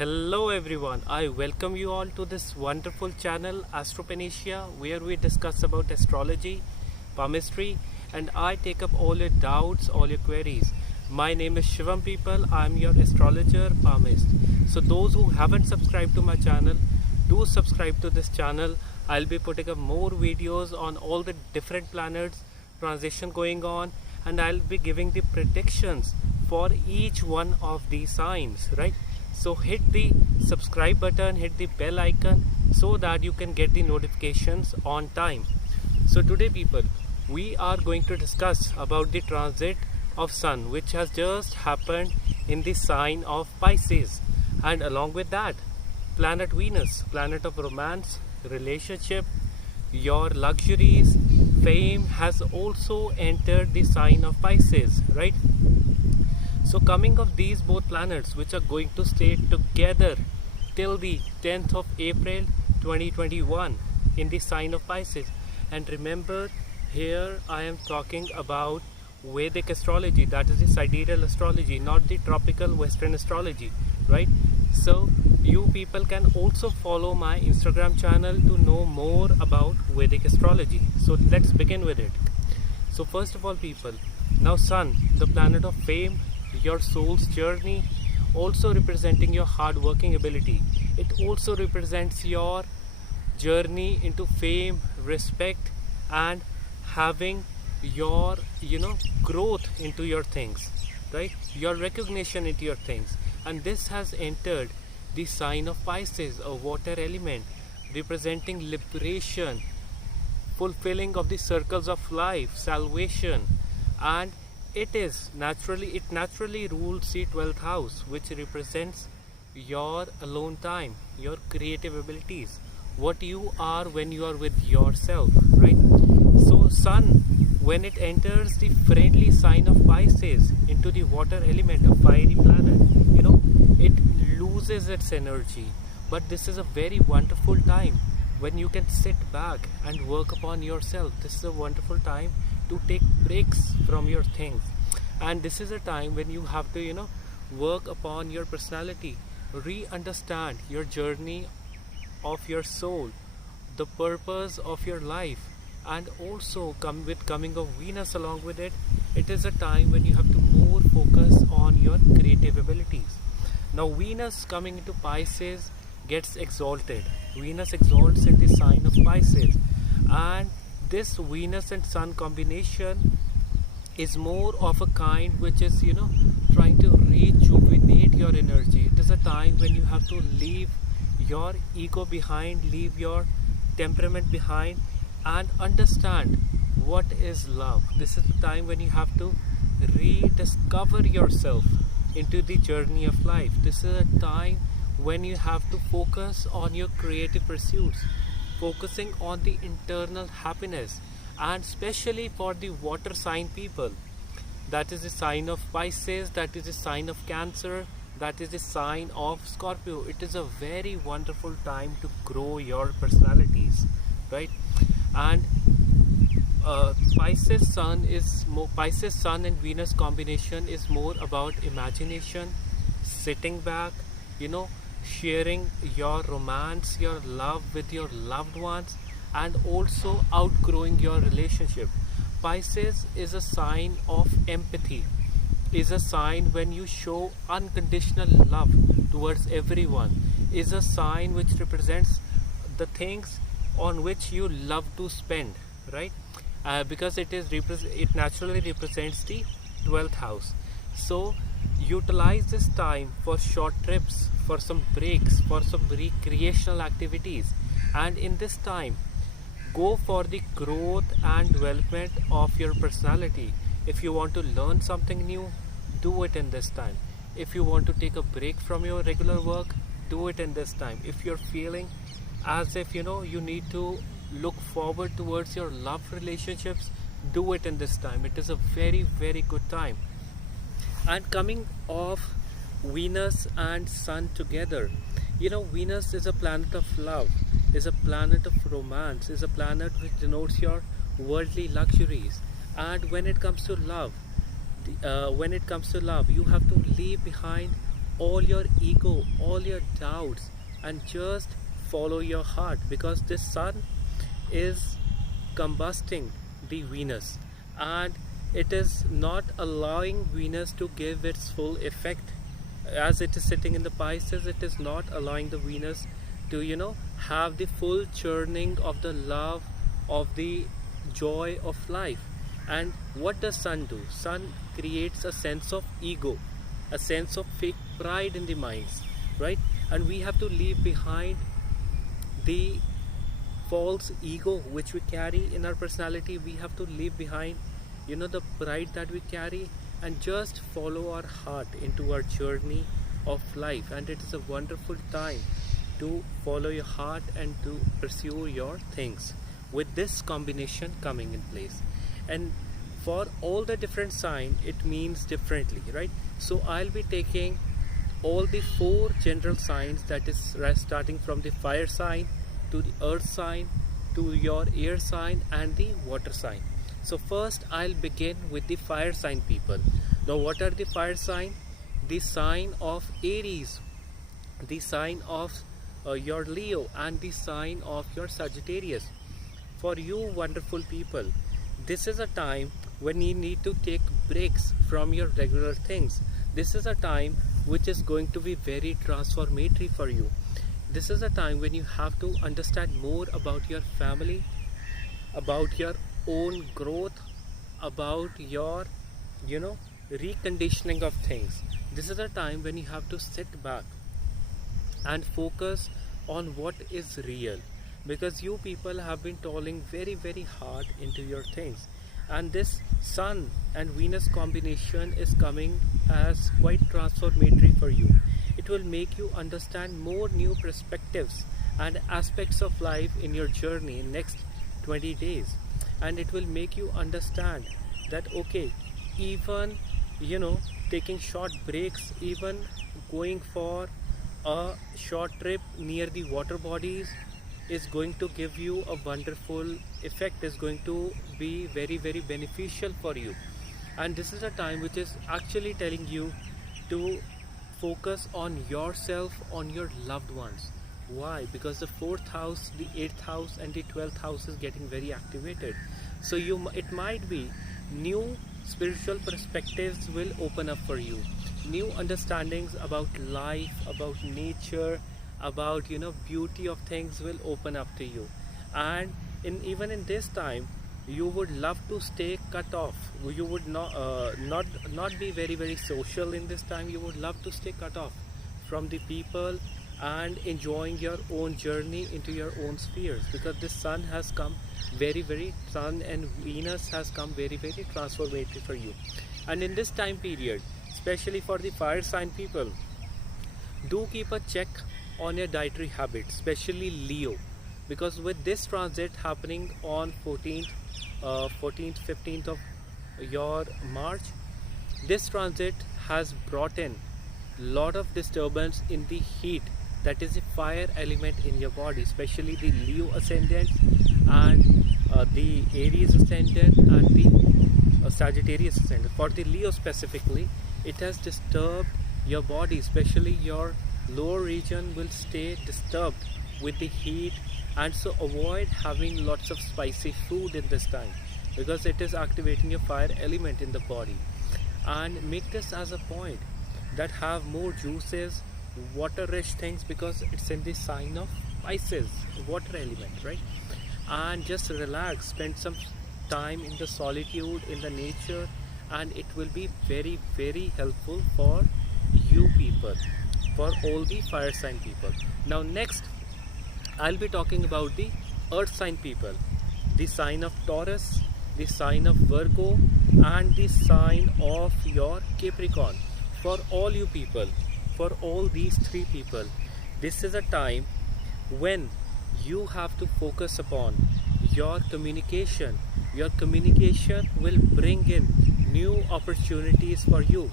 Hello everyone, I welcome you all to this wonderful channel Astropenesia, where we discuss about astrology, palmistry, and I take up all your doubts, all your queries. My name is Shivam people, I am your astrologer, palmist. So those who haven't subscribed to my channel, do subscribe to this channel. I'll be putting up more videos on all the different planets, transition going on, and I'll be giving the predictions for each one of these signs, right? So hit the subscribe button, hit the bell icon so that you can get the notifications on time. So today people, we are going to discuss about the transit of Sun, which has just happened in the sign of Pisces, and along with that planet Venus, planet of romance, relationship, your luxuries, fame, has also entered the sign of Pisces, right? So coming of these both planets, which are going to stay together till the 10th of April 2021 in the sign of Pisces. And remember, here I am talking about Vedic astrology, that is the sidereal astrology, not the tropical Western astrology, right? So you people can also follow my Instagram channel to know more about Vedic astrology. So let's begin with it. So first of all people, now Sun, the planet of fame, your soul's journey, also representing your hard-working ability. It also represents your journey into fame, respect, and having your growth into your things, right? Your recognition into your things. And this has entered the sign of Pisces, a water element, representing liberation, fulfilling of the circles of life, salvation, and it naturally rules the 12th house, which represents your alone time, your creative abilities, what you are when you are with yourself, right? So Sun, when it enters the friendly sign of Pisces into the water element, a fiery planet, it loses its energy. But this is a very wonderful time when you can sit back and work upon yourself. This is a wonderful time to take breaks from your things, and this is a time when you have to work upon your personality, re-understand your journey of your soul, the purpose of your life, and also coming of Venus along with it. It is a time when you have to more focus on your creative abilities. Now Venus coming into Pisces gets exalted. Venus exalts in the sign of Pisces, and this Venus and Sun combination is more of a kind which is trying to rejuvenate your energy. It is a time when you have to leave your ego behind, leave your temperament behind, and understand what is love. This is the time when you have to rediscover yourself into the journey of life. This is a time when you have to focus on your creative pursuits, focusing on the internal happiness, and especially for the water sign people, that is the sign of Pisces, that is the sign of Cancer, that is the sign of Scorpio. It is a very wonderful time to grow your personalities, right? And Pisces Sun and Venus combination is more about imagination, sitting back, sharing your romance, your love with your loved ones, and also outgrowing your relationship. Pisces is a sign of empathy, is a sign when you show unconditional love towards everyone, is a sign which represents the things on which you love to spend, right? Because it naturally represents the 12th house. So utilize this time for short trips, for some breaks, for some recreational activities, and in this time go for the growth and development of your personality. If you want to learn something new, do it in this time. If you want to take a break from your regular work, do it in this time. If you're feeling as if you need to look forward towards your love relationships, do it in this time. It is a very, very good time. And coming off Venus and Sun together, Venus is a planet of love, is a planet of romance, is a planet which denotes your worldly luxuries. And when it comes to love, you have to leave behind all your ego, all your doubts, and just follow your heart, because this sun is combusting the Venus, and it is not allowing Venus to give its full effect. As it is sitting in the Pisces, it is not allowing the Venus to, have the full churning of the love, of the joy of life. And what does sun do? Sun creates a sense of ego, a sense of fake pride in the minds, right? And we have to leave behind the false ego which we carry in our personality. We have to leave behind, the pride that we carry, and just follow our heart into our journey of life. And it is a wonderful time to follow your heart and to pursue your things with this combination coming in place. And for all the different signs, it means differently, right? So I'll be taking all the 4 general signs, that is starting from the fire sign to the earth sign to your air sign and the water sign. So first I'll begin with the fire sign people. Now what are the fire sign? The sign of Aries, the sign of your Leo, and the sign of your Sagittarius. For you wonderful people, this is a time when you need to take breaks from your regular things. This is a time which is going to be very transformatory for you. This is a time when you have to understand more about your family, about your own growth, about your, reconditioning of things. This is a time when you have to sit back and focus on what is real, because you people have been toiling very, very hard into your things. And this Sun and Venus combination is coming as quite transformatory for you. It will make you understand more new perspectives and aspects of life in your journey in next 20 days. And it will make you understand that, okay, even, taking short breaks, even going for a short trip near the water bodies is going to give you a wonderful effect, is going to be very, very beneficial for you. And this is a time which is actually telling you to focus on yourself, on your loved ones. Why? Because the 4th house, the 8th house and the 12th house is getting very activated. So it might be new spiritual perspectives will open up for you. New understandings about life, about nature, about beauty of things will open up to you. And even in this time, you would love to stay cut off. You would not be very, very social in this time. You would love to stay cut off from the people and enjoying your own journey into your own spheres, because this sun has come sun and Venus has come very, very transformative for you. And in this time period, especially for the fire sign people, do keep a check on your dietary habits, especially Leo, because with this transit happening on 14th 15th of your March, this transit has brought in lot of disturbance in the heat, that is the fire element in your body, especially the Leo ascendant and the Aries ascendant and the Sagittarius ascendant. For the Leo specifically, it has disturbed your body, especially your lower region will stay disturbed with the heat. And so avoid having lots of spicy food in this time, because it is activating your fire element in the body. And make this as a point that have more juices, water rich things, because it's in the sign of Pisces, water element, right? And just relax, spend some time in the solitude, in the nature, and it will be very, very helpful for you people, for all the fire sign people. Now next, I'll be talking about the earth sign people, the sign of Taurus, the sign of Virgo, and the sign of your Capricorn. For all you people, for all these 3 people, this is a time when you have to focus upon your communication. Your communication will bring in new opportunities for you.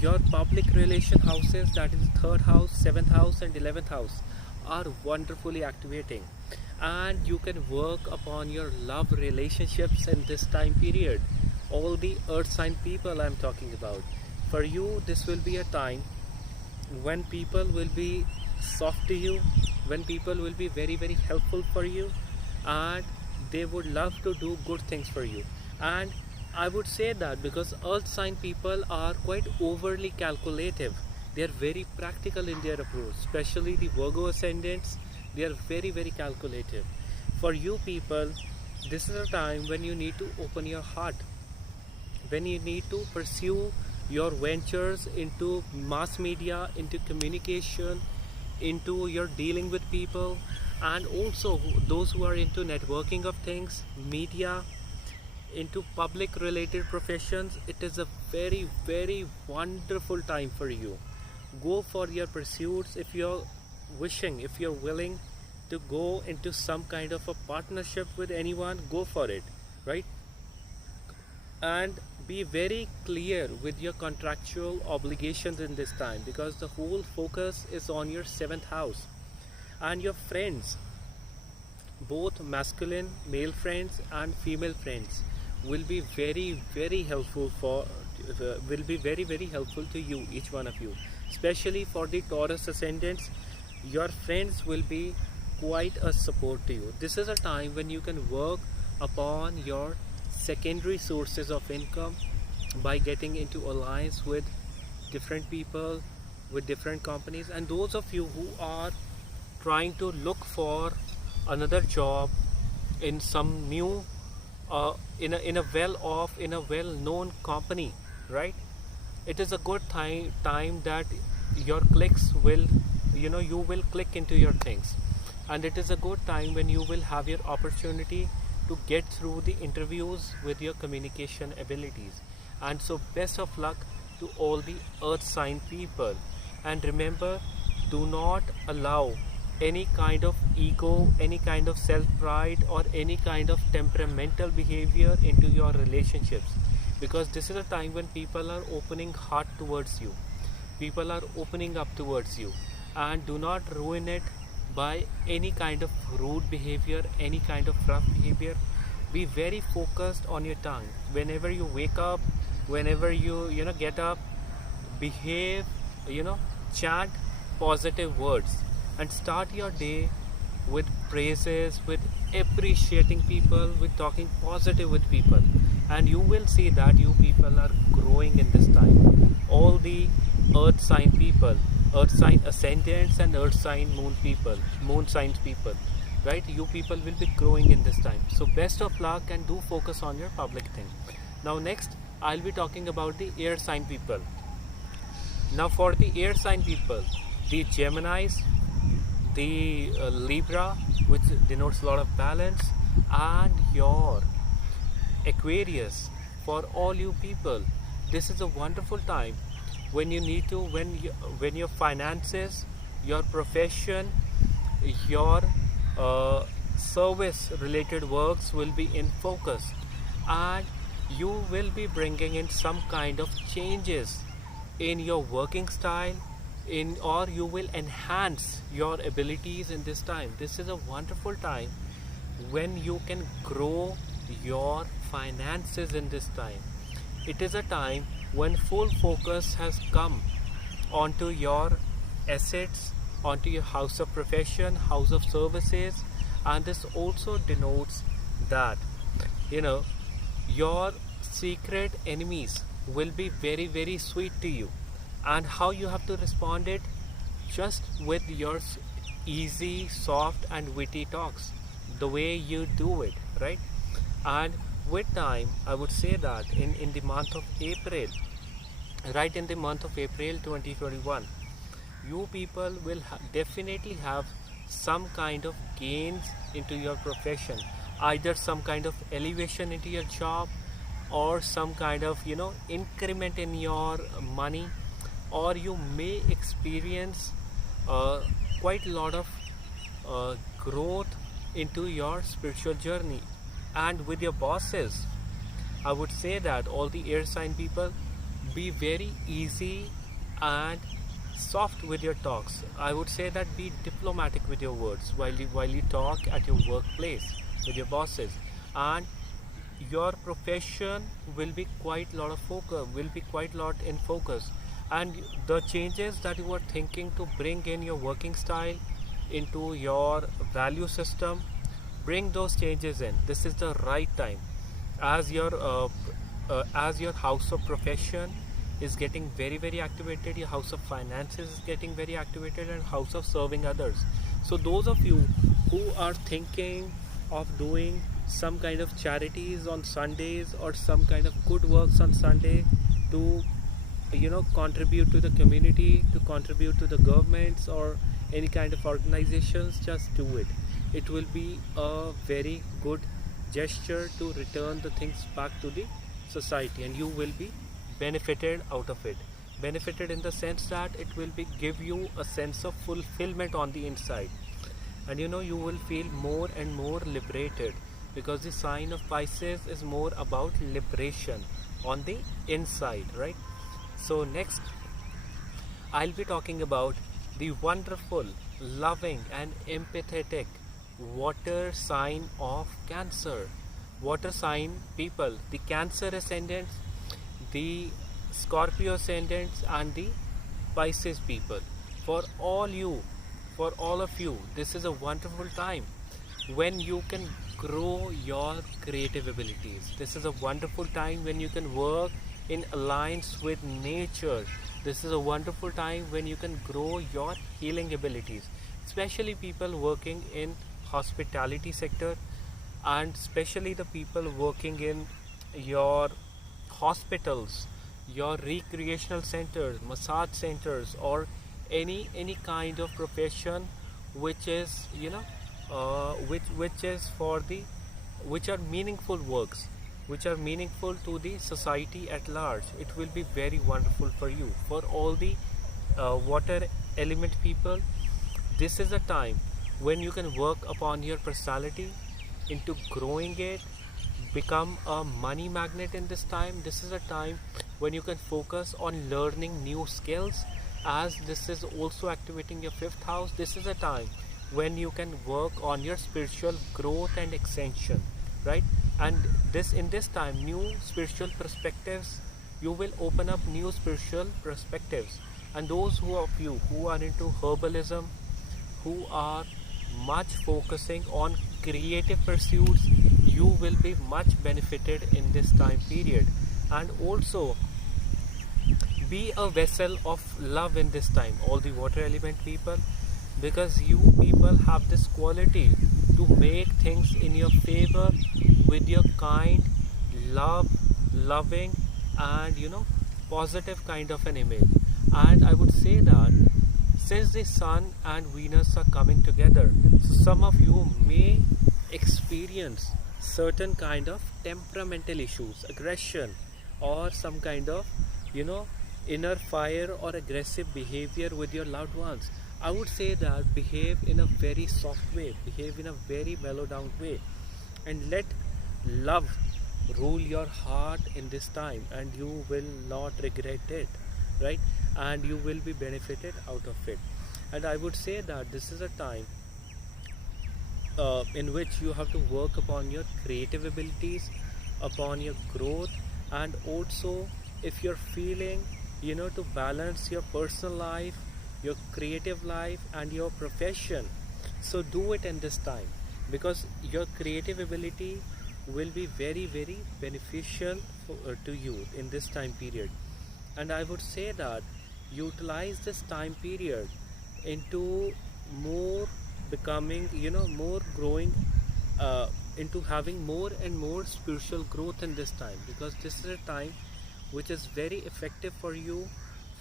Your public relation houses, that is 3rd house, 7th house and 11th house, are wonderfully activating, and you can work upon your love relationships in this time period. All the earth sign people I'm talking about, for you this will be a time when people will be soft to you, when people will be very very helpful for you, and they would love to do good things for you. And I would say that because earth sign people are quite overly calculative, they are very practical in their approach, especially the Virgo ascendants. They are very very calculative. For you people, this is a time when you need to open your heart, when you need to pursue your ventures into mass media, into communication, into your dealing with people, and also those who are into networking of things, media, into public related professions. It is a very very wonderful time for you. Go for your pursuits. If you're wishing, if you're willing to go into some kind of a partnership with anyone, go for it, right? And be very clear with your contractual obligations in this time, because the whole focus is on your 7th house. And your friends, both masculine male friends and female friends, will be very very helpful to you, each one of you. Especially for the Taurus ascendants, your friends will be quite a support to you. This is a time when you can work upon your secondary sources of income by getting into alliance with different people, with different companies. And those of you who are trying to look for another job in some new in a well-known company, right? It is a good time that your clicks will, you will click into your things, and it is a good time when you will have your opportunity to get through the interviews with your communication abilities. And so best of luck to all the earth sign people. And remember, do not allow any kind of ego, any kind of self-pride, or any kind of temperamental behavior into your relationships, because this is a time when people are opening heart towards you, people are opening up towards you. And do not ruin it by any kind of rude behavior, any kind of rough behavior. Be very focused on your tongue. Whenever you wake up, whenever you get up, behave, chant positive words, and start your day with praises, with appreciating people, with talking positive with people. And you will see that you people are growing in this time. All the earth sign people, earth sign ascendants and earth sign moon signs people, right? You people will be growing in this time. So best of luck, and do focus on your public thing. Now next, I'll be talking about the air sign people. Now for the air sign people, the Geminis, the Libra, which denotes a lot of balance, and your Aquarius. For all you people, this is a wonderful time when you need to, when your finances, your profession, your service related works will be in focus, and you will be bringing in some kind of changes in your working style, or you will enhance your abilities in this time. This is a wonderful time when you can grow your finances in this time. It is a time when full focus has come onto your assets, onto your house of profession, house of services. And this also denotes that your secret enemies will be very very sweet to you. And how you have to respond it? Just with your easy, soft and witty talks, the way you do it, right? And with time, I would say that in the month of April, right in the month of April 2021, you people will definitely have some kind of gains into your profession, either some kind of elevation into your job, or some kind of increment in your money, or you may experience quite a lot of growth into your spiritual journey. And with your bosses, I would say that all the air sign people, be very easy and soft with your talks. I would say that be diplomatic with your words while you talk at your workplace with your bosses. And your profession will be quite a lot in focus, and the changes that you are thinking to bring in your working style into your value system, bring those changes in. This is the right time, as your house of profession is getting very activated, your house of finances is getting very activated, and house of serving others. So those of you who are thinking of doing some kind of charities on Sundays or some kind of good works on Sunday to contribute to the community, to contribute to the governments or any kind of organizations, just do it. It will be a very good gesture to return the things back to the society, and you will be benefited out of it. Benefited in the sense that it will be give you a sense of fulfillment on the inside, and you will feel more and more liberated, because the sign of Pisces is more about liberation on the inside, right? So next I'll be talking about the wonderful, loving and empathetic water sign of Cancer. Water sign people, the Cancer ascendants, the Scorpio ascendants and the Pisces people. For all of you, this is a wonderful time when you can grow your creative abilities. This is a wonderful time when you can work in alliance with nature. This is a wonderful time when you can grow your healing abilities, especially people working in hospitality sector, and especially the people working in your hospitals, your recreational centers, massage centers, or any kind of profession which is which is for the which are meaningful works, which are meaningful to the society at large. It will be very wonderful for you. For all the water element people, this is a time when you can work upon your personality into growing it, become a money magnet in this time. This is a time when you can focus on learning new skills, as this is also activating your fifth house. This is a time when you can work on your spiritual growth and extension, right? And in this time, new spiritual perspectives, you will open up new spiritual perspectives. And those of you who are into herbalism, who are much focusing on creative pursuits, you will be much benefited in this time period. And also be a vessel of love in this time, all the water element people, because you people have this quality to make things in your favor with your kind, loving and positive kind of an image. And I would say that since the Sun and Venus are coming together, so some of you may experience certain kind of temperamental issues, aggression, or some kind of inner fire or aggressive behavior with your loved ones. I would say that behave in a very soft way, behave in a very mellowed down way, and let love rule your heart in this time, and you will not regret it, right? And you will be benefited out of it. And I would say that this is a time in which you have to work upon your creative abilities, upon your growth, and also if you're feeling to balance your personal life, your creative life and your profession, so do it in this time, because your creative ability will be very beneficial to you in this time period. And I would say that utilize this time period into more becoming more growing into having more and more spiritual growth in this time, because this is a time which is very effective for you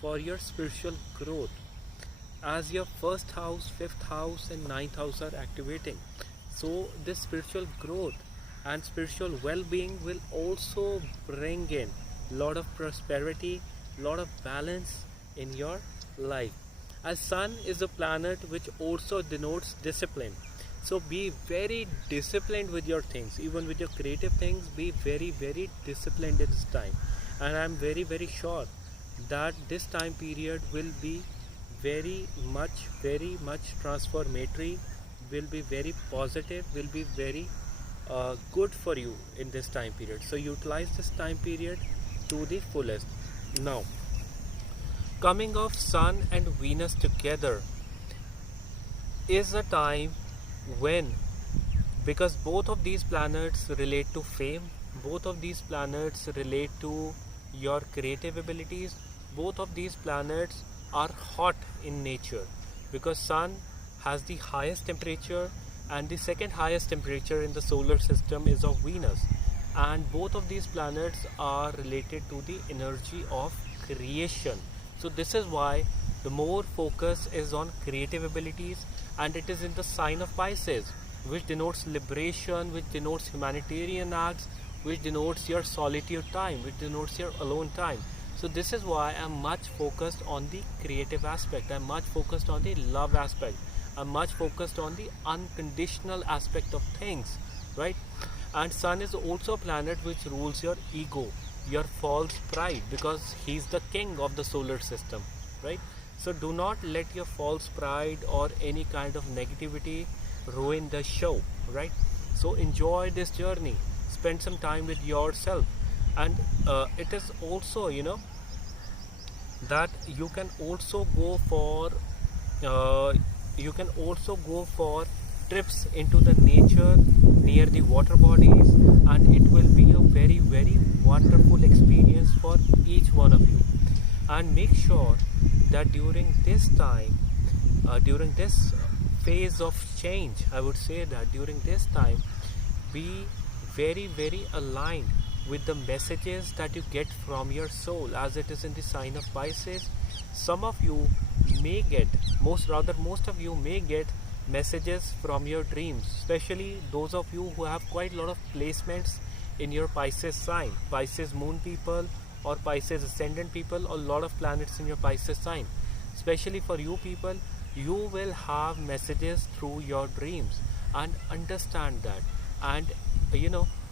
for your spiritual growth, as your first house, fifth house and ninth house are activating. So this spiritual growth and spiritual well-being will also bring in lot of prosperity, lot of balance in your life, as Sun is a planet which also denotes discipline. So be very disciplined with your things, even with your creative things. Be very disciplined in this time, and I'm very sure that this time period will be very much transformatory, will be very positive, will be very good for you in this time period. So utilize this time period to the fullest. Now Coming of Sun and Venus together is a time when, because both of these planets relate to fame, both of these planets relate to your creative abilities, both of these planets are hot in nature, because Sun has the highest temperature and the second highest temperature in the solar system is of Venus, and both of these planets are related to the energy of creation. So this is why the more focus is on creative abilities, and it is in the sign of Pisces, which denotes liberation, which denotes humanitarian acts, which denotes your solitude time, which denotes your alone time. So this is why I'm much focused on the creative aspect, I'm much focused on the love aspect, I'm much focused on the unconditional aspect of things, right? And Sun is also a planet which rules your ego, your false pride, because he's the king of the solar system, right? So do not let your false pride or any kind of negativity ruin the show, right? So enjoy this journey, spend some time with yourself, and it is also, that you can also go for trips into the nature near the water bodies, and it will be a very, very wonderful experience for each one of you. And make sure that during this time, during this phase of change, I would say that during this time, be very, very aligned with the messages that you get from your soul, as it is in the sign of Pisces. Some of you may get, most of you may get messages from your dreams, especially those of you who have quite a lot of placements in your Pisces sign, Pisces moon people or Pisces ascendant people, or a lot of planets in your Pisces sign. Especially for you people, you will have messages through your dreams, and understand that, and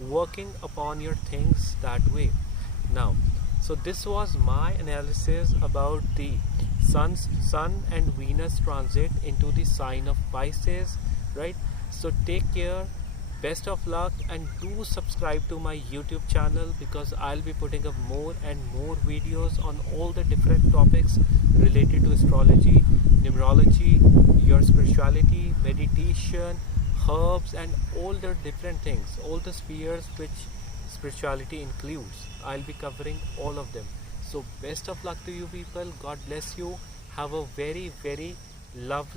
working upon your things that way. Now, so this was my analysis about the Sun and Venus transit into the sign of Pisces, right? So take care, best of luck, and do subscribe to my YouTube channel, because I'll be putting up more and more videos on all the different topics related to astrology, numerology, your spirituality, meditation, herbs, and all the different things, all the spheres which spirituality includes. I'll be covering all of them. So best of luck to you people. God bless you. Have a very, very lovely